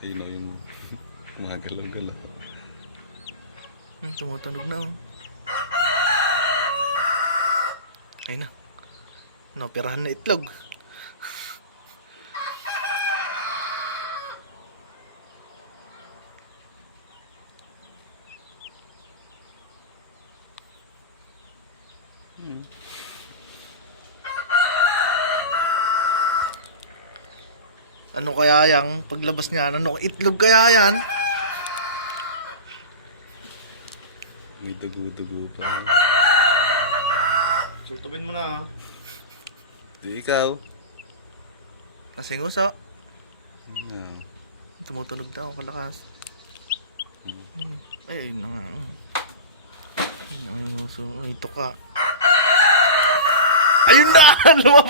Ayun o yung gumagalaw-galaw. Tumutunog na oh. Ayun na. Naoperahan na itlog. Ano kaya yang paglabas niya? Ano itlog kaya yan? May dugo-dugo pa. Sultubin mo na. Di ikaw. Kasing uso. No. Tumutunog na ako palakas. Ay, ayun na nga. Ayun, uso. Ito ka. Ayun na! Lumabas!